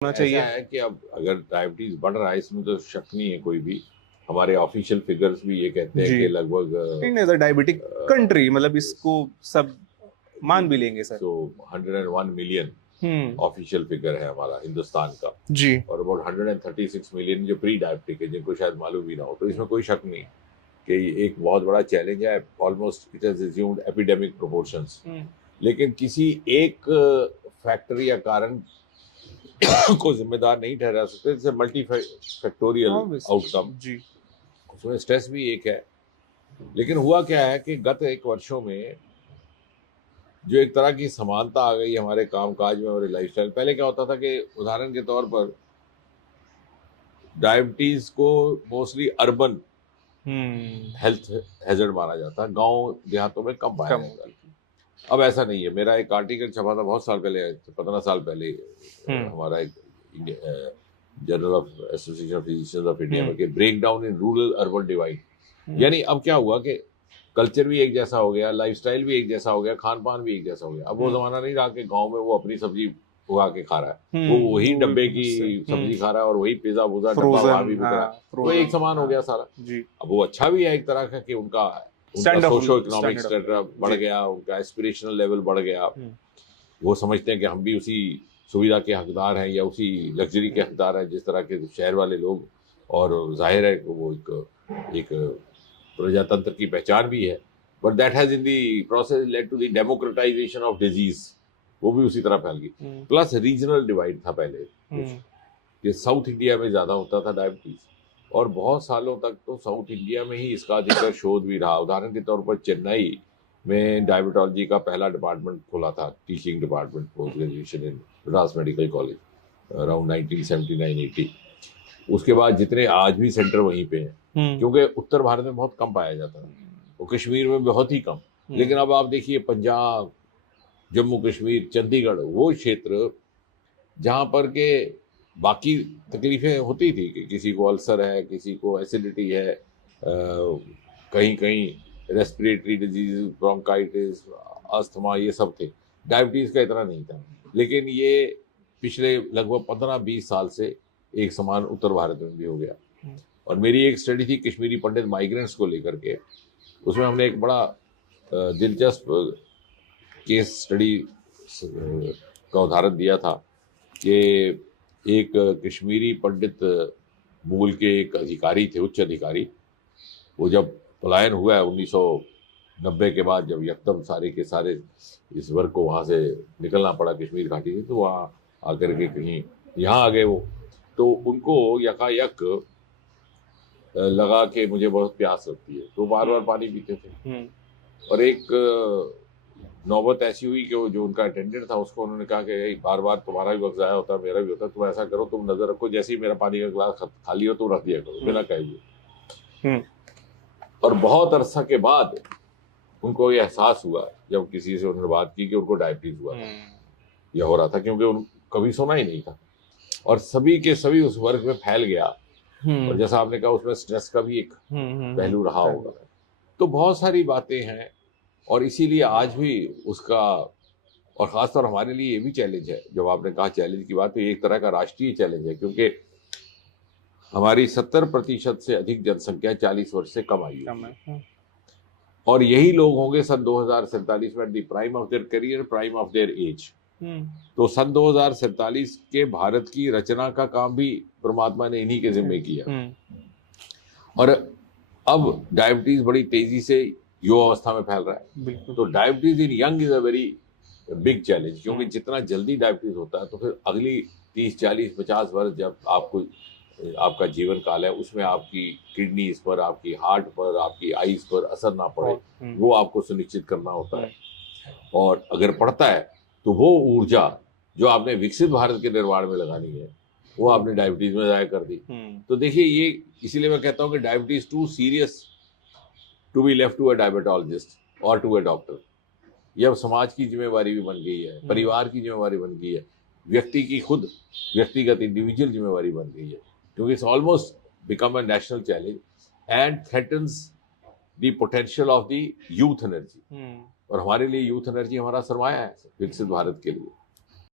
होना ऐसा चाहिए। है कि अब अगर डायबिटीज बढ़ रहा है इसमें तो शक नहीं है कोई भी। हमारे ऑफिशियल फिगर्स भी ये कहते हैं जी। कि लगभग India is a diabetic country, मतलब इसको सब मान भी लेंगे सर। सो 101 मिलियन हम्म। ऑफिशियल फिगर है हमारा हिंदुस्तान का। जी। और अबाउट 136 मिलियन जो प्री डायबिटिक है, जिनको शायद मालूम भी ना हो। तो इसमें कोई शक नहीं कि ये एक बहुत बड़ा चैलेंज है। Almost it has assumed epidemic proportions. लेकिन किसी एक फैक्टर या कारण को जिम्मेदार नहीं ठहरा सकते। It's multifactorial outcome. जी। उसमें स्ट्रेस भी एक है। लेकिन हुआ क्या है कि गत एक वर्षों में जो एक तरह की समानता आ गई हमारे कामकाज में और लाइफस्टाइल। पहले क्या होता था कि उदाहरण के तौर पर डायबिटीज को मोस्टली अर्बन हेल्थ हैजर्ड माना जाता, गांव देहातों में कम पाया कम जाता होती है। थी। अब ऐसा नहीं है। मेरा एक आर्टिकल छपा था बहुत साल पहले, 15 साल पहले, हम्म। हमारा एक journal of association of physicians of India में, हम्म। कि break down in rural urban divide. हम्म। यानी अब क्या हुआ कि कल्चर भी एक जैसा हो गया, लाइफस्टाइल भी एक जैसा हो गया, खान पान भी एक जैसा हो गया। अब वो जमाना नहीं रहा कि गांव में वो अपनी सब्जी उगा के खा रहा है। वो वही वो डब्बे भी की उससे सब्जी खा रहा है और वही पिज्जा वुजा डब्बा वहां फ्रोजन, भी बिक हाँ रहा है। तो एक फ्रोजन, समान हो हाँ गया सारा। जी। अब वो अच्छा भी है एक तरह का कि उनका उनका stand of socio economic standard of status living बढ़ जी। गया, उनका एस्पिरेशनल लेवल बढ़ गया। हम्म। वो समझते हैं कि हम भी उसी सुविधा के हकदार हैं या उसी लग्जरी के हकदार हैं जिस तरह के शहर वाले लोग। और जाहिर है कि वो एक प्रजातंत्र की पहचान भी है। But that has in the process led to the democratization of disease. वो भी उसी तरह फैल गई। प्लस रीजनल डिवाइड था पहले कुछ, कि साउथ इंडिया में ज़्यादा होता था डायबिटीज़। और बहुत सालों तक तो साउथ इंडिया में ही इसका अधिकतर शोध भी रहा। उदाहरण के तौर पर चेन्नई में डायबिटोलॉजी का पहला डिपार्टमेंट खोला था, teaching department, post graduation in Madras medical college, around 1979-80। उसके बाद जितने आज भी सेंटर वहीं पे हैं, क्योंकि उत्तर भारत में बहुत कम पाया जाता है, वो कश्मीर में बहुत ही कम। लेकिन अब आप देखिए पंजाब, जम्मू कश्मीर, चंडीगढ़, वो क्षेत्र जहाँ पर के बाकी तकलीफें होती थी कि किसी को अल्सर है, किसी को एसिडिटी है, कहीं कहीं रेस्पिरेटरी डिजीज, ब्रोंकाइटिस, अस्थमा, ये सब थे। डायबिटीज़ का इतना नहीं था। लेकिन ये पिछले लगभग 15-20 साल से एक समान उत्तर भारत में भी हो गया। और मेरी एक स्टडी थी कश्मीरी पंडित माइग्रेंट्स को लेकर के। उसमें हमने एक बड़ा दिलचस्प केस स्टडी का उदाहरण दिया था कि एक कश्मीरी पंडित मूल के एक अधिकारी थे, उच्च अधिकारी। वो जब पलायन हुआ है 1990 के बाद, जब यकदम सारे के सारे इस वर्ग को वहाँ से निकलना पड़ा कश्मीर घाटी से, तो वहाँ आकर के कहीं यहाँ आ गए वो। तो उनको यकायक लगा कि मुझे बहुत प्यास लगती है, तो बार बार पानी पीते थे। और एक नौबत ऐसी हुई कि वो जो उनका अटेंडेंट था उसको उन्होंने कहा कि बार बार तुम्हारा भी वक्त ज़ाया होता है, मेरा भी होता है, तुम ऐसा करो, तुम नजर रखो, जैसे ही मेरा पानी का गिलास खाली हो तुम रख दिया करो बिना कहे हुए। और बहुत अरसा के बाद उनको ये एहसास हुआ, जब किसी से उन्होंने बात की, कि उनको डायबिटीज हुआ था या हो रहा था, क्योंकि उन कभी सुना ही नहीं था। और सभी के सभी उस वर्ग में फैल गया। और जैसा आपने कहा उसमें स्ट्रेस का भी एक पहलू रहा होगा। तो बहुत सारी बातें हैं। और इसीलिए आज भी उसका, और ख़ासतौर हमारे लिए ये भी चैलेंज है। जब आपने कहा चैलेंज की बात, तो ये एक तरह का राष्ट्रीय चैलेंज है, क्योंकि हमारी 70% से अधिक जनसंख्या 40 वर्ष से कम आयु है। और यही लोग होंगे सन 2047 में, at the prime of their career, prime of their age. तो सन 2047 के भारत की रचना का काम भी परमात्मा ने इन्हीं के जिम्मे किया। और अब डायबिटीज बड़ी तेजी से युवावस्था में फैल रहा है। तो diabetes in young is a very big challenge, क्योंकि जितना जल्दी डायबिटीज होता है तो फिर अगली 30-40-50 वर्ष जब आपको आपका जीवन काल है, उसमें आपकी किडनीज पर, आपकी हार्ट पर, आपकी आईज पर असर ना पड़े, वो आपको सुनिश्चित करना होता है। और अगर पड़ता है तो वो ऊर्जा जो आपने विकसित भारत के निर्माण में लगानी है, वो आपने डायबिटीज में जाया कर दी। तो देखिए, ये इसीलिए मैं कहता हूँ कि diabetes too serious to be left to a diabetologist और टू अ डॉक्टर। ये अब समाज की जिम्मेवारी भी बन गई है, परिवार की जिम्मेवारी बन गई है, व्यक्ति की खुद व्यक्तिगत इंडिविजुअल जिम्मेवारी बन गई है, क्योंकि it's almost become a national challenge and threatens the potential of the youth energy. और हमारे लिए यूथ एनर्जी हमारा सरमाया है विकसित भारत के लिए।